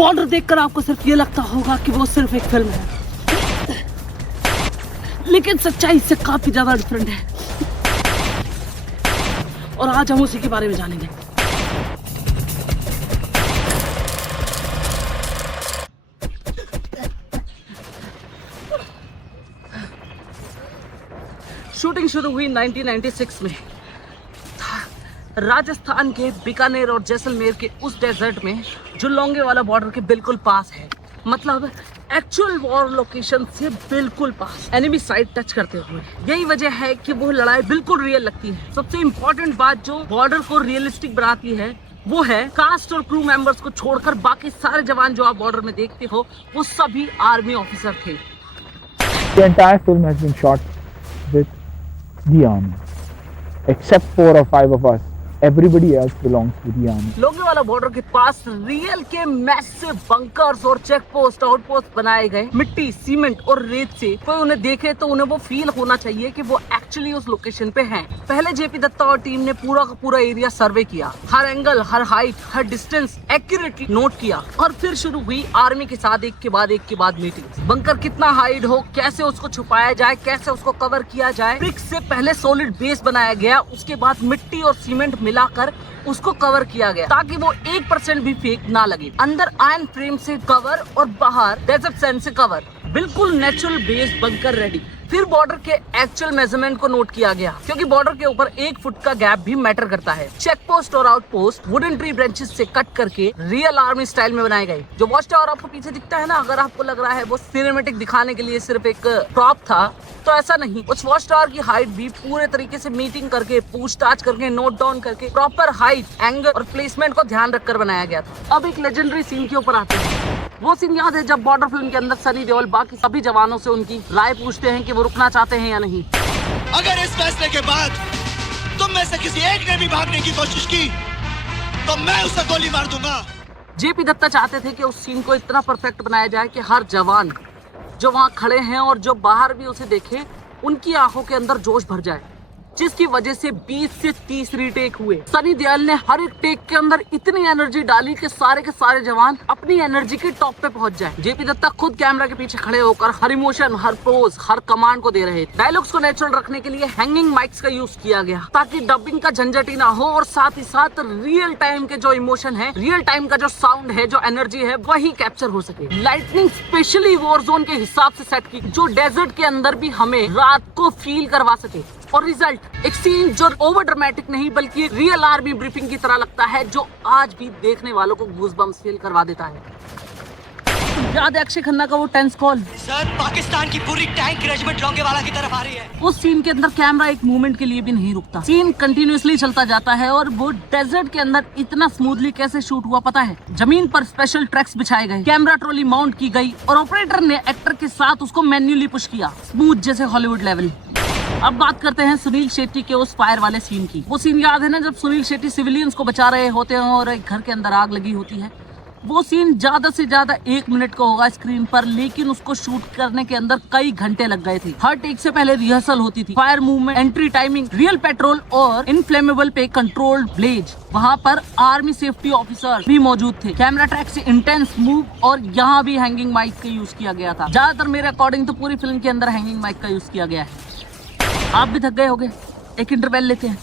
Border देखकर आपको सिर्फ ये लगता होगा कि वो सिर्फ एक फिल्म है, लेकिन सच्चाई इससे काफी ज्यादा डिफरेंट है और आज हम उसी के बारे में जानेंगे। शूटिंग शुरू हुई 1996 में राजस्थान के बीकानेर और जैसलमेर के उस डेजर्ट में जो लोंगेवाला बॉर्डर के बिल्कुल पास है, मतलब एक्चुअल वॉर लोकेशन से बिल्कुल पास, एनिमी साइड टच करते हुए। यही वजह है कि वो लड़ाई बिल्कुल रियल लगती है। सबसे इम्पोर्टेंट बात जो बॉर्डर को रियलिस्टिक बनाती है वो है कास्ट और क्रू मेंबर्स को छोड़कर बाकी सारे जवान जो आप बॉर्डर में देखते हो वो सभी आर्मी ऑफिसर थे। The entire film has been shot with the army, except 4 or 5 of us. Everybody else belongs to the army. Longewala border के पास रियल के मैसिव बंकर्स और चेक पोस्ट, आउटपोस्ट बनाए गए मिट्टी, सीमेंट और रेत से। कोई उन्हें देखे तो उन्हें वो फील होना चाहिए कि वो एक्चुअली उस लोकेशन पे हैं। पहले जेपी दत्ता और टीम ने पूरा का पूरा एरिया सर्वे किया, हर एंगल, हर हाइट, हर डिस्टेंस एक्यूरेटली नोट किया और फिर शुरू हुई आर्मी के साथ एक के बाद मीटिंग। बंकर कितना हाइड हो, कैसे उसको छुपाया जाए, कैसे उसको कवर किया जाए। ब्रिक्स से पहले सॉलिड बेस बनाया गया, उसके बाद मिट्टी और सीमेंट मिलाकर उसको कवर किया गया ताकि वो 1% भी फेक ना लगे। अंदर आयरन फ्रेम से कवर और बाहर डेजर्ट सैंड से कवर, बिल्कुल नेचुरल बेस बंकर रेडी। फिर बॉर्डर के एक्चुअल मेजरमेंट को नोट किया गया क्योंकि बॉर्डर के ऊपर 1 फुट का गैप भी मैटर करता है। चेक पोस्ट और आउटपोस्ट वुडन ट्री ब्रांचेस से कट करके रियल आर्मी स्टाइल में बनाए गए। जो वॉच टावर आपको पीछे दिखता है ना, अगर आपको लग रहा है वो सिनेमैटिक दिखाने के लिए सिर्फ एक प्रॉप था, तो ऐसा नहीं। उस वॉच टावर की हाइट भी पूरे तरीके से मीटिंग करके, पूछताछ करके, नोट डाउन करके प्रॉपर हाइट, एंगल और प्लेसमेंट को ध्यान रखकर बनाया गया था। अब एक लेजेंडरी सीन के ऊपर आते हैं। वो सीन याद है जब बॉर्डर फिल्म के अंदर सनी देओल बाकी सभी जवानों से उनकी राय पूछते हैं कि वो रुकना चाहते हैं या नहीं। अगर इस फैसले के बाद तुम में से किसी एक ने भी भागने की कोशिश की तो मैं उसे गोली मार दूंगा। जेपी दत्ता चाहते थे कि उस सीन को इतना परफेक्ट बनाया जाए कि हर जवान जो वहाँ खड़े हैं और जो बाहर भी उसे देखे, उनकी आंखों के अंदर जोश भर जाए, जिसकी वजह से 20 से 30 रीटेक हुए। सनी देओल ने हर एक टेक के अंदर इतनी एनर्जी डाली कि सारे के सारे जवान अपनी एनर्जी के टॉप पे पहुंच जाए। जेपी दत्ता खुद कैमरा के पीछे खड़े होकर हर इमोशन, हर पोज, हर कमांड को दे रहे थे। डायलॉग्स को नेचुरल रखने के लिए हैंगिंग माइक्स का यूज किया गया ताकि डबिंग का झंझट ही ना हो और साथ ही साथ रियल टाइम के जो इमोशन है, रियल टाइम का जो साउंड है, जो एनर्जी है, वही कैप्चर हो सके। लाइटनिंग स्पेशली वॉर जोन के हिसाब से सेट की, जो डेजर्ट के अंदर भी हमें रात को फील करवा सके। और रिजल्ट एक सीन जो ओवर ड्रामेटिक नहीं बल्कि रियल आर्मी ब्रीफिंग की तरह लगता है, जो आज भी देखने वालों को गूज़बम्स फील करवा देता है। याद है अक्षय खन्ना का वो टेंस कॉल? सर, पाकिस्तान की पूरी टैंक रेजिमेंट लोंगेवाला की तरफ आ रही है। उस सीन के अंदर कैमरा एक मोमेंट के लिए भी नहीं रुकता, सीन कंटिन्यूअसली चलता जाता है। और वो डेजर्ट के अंदर इतना स्मूथली कैसे शूट हुआ पता है? जमीन पर स्पेशल ट्रैक्स बिछाए गए, कैमरा ट्रॉली माउंट की गई और ऑपरेटर ने एक्टर के साथ उसको मैन्युअली पुश किया, स्मूथ जैसे हॉलीवुड लेवल। अब बात करते हैं सुनील शेट्टी के उस फायर वाले सीन की। वो सीन याद है ना, जब सुनील शेट्टी सिविलियंस को बचा रहे होते हैं और एक घर के अंदर आग लगी होती है। वो सीन ज्यादा से ज्यादा 1 मिनट का होगा स्क्रीन पर, लेकिन उसको शूट करने के अंदर कई घंटे लग गए थे। हर टेक से पहले रिहर्सल होती थी, fire movement, entry timing, real petrol और इनफ्लेमेबल पे कंट्रोल्ड ब्लेज। वहाँ पर आर्मी सेफ्टी ऑफिसर भी मौजूद थे। कैमरा ट्रैक से इंटेंस मूव और यहाँ भी हैंगिंग माइक का यूज किया गया था। ज्यादातर मेरे अकॉर्डिंग तो पूरी फिल्म के अंदर हैंगिंग माइक का यूज किया गया है। आप भी थक गए होंगे, एक इंटरवल लेते हैं।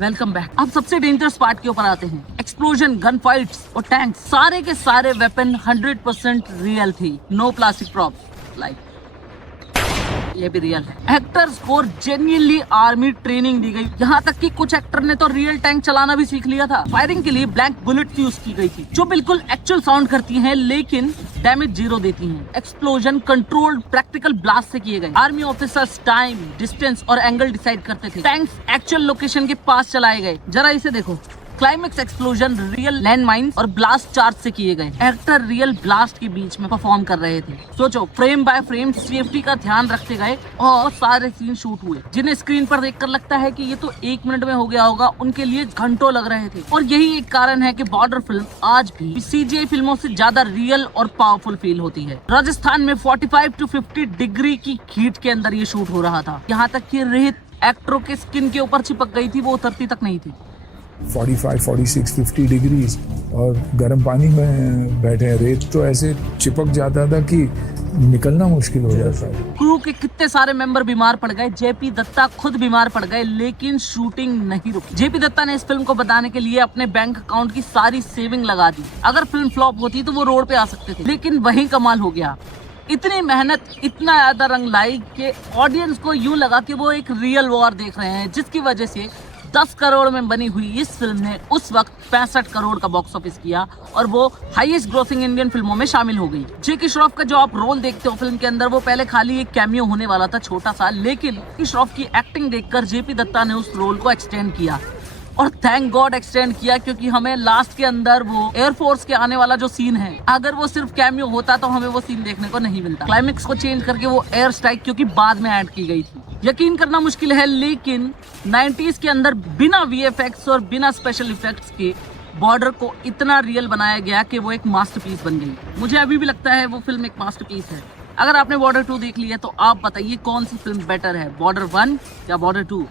Welcome back. अब सबसे डेंजरस पार्ट के ऊपर आते हैं। एक्सप्लोजन, गन फाइट्स और टैंक्स, सारे के सारे वेपन 100% रियल थी, नो प्लास्टिक प्रॉप्स। लाइक ये भी रियल है। एक्टर्स को जेन्युइनली आर्मी ट्रेनिंग दी गई, यहाँ तक कि कुछ एक्टर ने तो रियल टैंक चलाना भी सीख लिया था। फायरिंग के लिए ब्लैंक बुलेट यूज की गई थी, जो बिल्कुल एक्चुअल साउंड करती हैं लेकिन डैमेज 0 देती हैं। एक्सप्लोजन कंट्रोल्ड प्रैक्टिकल ब्लास्ट से किए गए। आर्मी ऑफिसर्स टाइम, डिस्टेंस और एंगल डिसाइड करते थे। टैंक्स एक्चुअल लोकेशन के पास चलाए गए। जरा इसे देखो, climax explosion real land mines और ब्लास्ट चार्ज से किए गए। एक्टर रियल ब्लास्ट के बीच में परफॉर्म कर रहे थे। सोचो, फ्रेम बाय फ्रेम सेफ्टी का ध्यान रखते गए और सारे सीन शूट हुए। जिन्हें स्क्रीन पर देखकर लगता है कि ये तो 1 मिनट में हो गया होगा, उनके लिए घंटों लग रहे थे। और यही एक कारण है कि बॉर्डर फिल्म आज भी सीजीआई फिल्मों से ज्यादा रियल और पावरफुल फील होती है। राजस्थान में 45 to 50 डिग्री की हीट के अंदर ये शूट हो रहा था। यहाँ तक कि रेत एक्टरों के स्किन के ऊपर चिपक गई थी, वो उतरती तक नहीं थी। 45, 46, 50 डिग्रीज और गर्म पानी में बैठे हैं। रेत तो ऐसे चिपक जाता था कि निकलना मुश्किल हो जाता है। क्रू के कितने सारे मेंबर बीमार पड़ गए, जेपी दत्ता खुद बीमार पड़ गए, लेकिन शूटिंग नहीं रुकी। जेपी दत्ता ने इस फिल्म को बनाने के लिए अपने बैंक अकाउंट की सारी सेविंग लगा दी। अगर फिल्म फ्लॉप होती तो वो रोड पे आ सकते थे, लेकिन वही कमाल हो गया। इतनी मेहनत, इतना ज्यादा रंग लाई कि ऑडियंस को यूं लगा कि वो एक रियल वॉर देख रहे हैं, जिसकी वजह से 10 करोड़ में बनी हुई इस फिल्म ने उस वक्त 65 करोड़ का बॉक्स ऑफिस किया और वो हाईएस्ट ग्रोसिंग इंडियन फिल्मों में शामिल हो गई। जैकी श्रॉफ का जो आप रोल देखते हो फिल्म के अंदर, वो पहले खाली एक कैमियो होने वाला था छोटा सा, लेकिन जैकी श्रॉफ की एक्टिंग देखकर जेपी दत्ता ने उस रोल को एक्सटेंड किया और थैंक गॉड एक्सटेंड किया, क्योंकि हमें लास्ट के अंदर वो एयरफोर्स के आने वाला जो सीन है, अगर वो सिर्फ कैमियो होता तो हमें वो सीन देखने को नहीं मिलता। क्लाइमेक्स को चेंज करके वो एयर स्ट्राइक क्योंकि बाद में ऐड की गई थी। यकीन करना मुश्किल है, लेकिन 90s के अंदर बिना VFX और बिना स्पेशल इफेक्ट्स के बॉर्डर को इतना रियल बनाया गया कि वो एक मास्टरपीस बन गई। मुझे अभी भी लगता है वो फिल्म एक मास्टरपीस है। अगर आपने बॉर्डर 2 देख ली है तो आप बताइए कौन सी फिल्म बेटर है, बॉर्डर 1 या बॉर्डर 2?